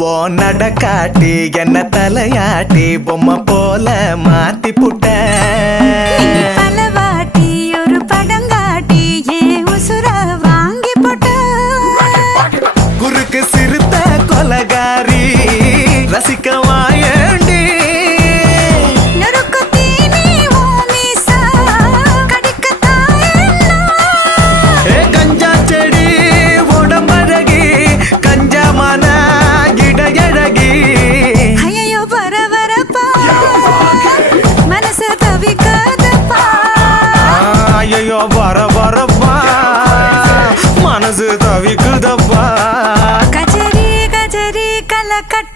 ஓ நடக்காட்டி என்ன தலையாட்டி பொம்மை போல மாத்தி புட்ட பலவாட்டி ஒரு படங்காட்டி ஏன் உசுர வாங்கி போட்ட குறுக்கு சிறுத்த கொலகாரி ரசிக்க வாயண்டி கஞ்சா செடி உடம்பழகி கஞ்சா மன இடையழகி ஐயோ பரபரப்பா மனசு தவிக்காதப்பா ஐயோ பரபரப்பா மனசு தவிக்குதப்பா கஜரி கஜரி கலக்கட்ட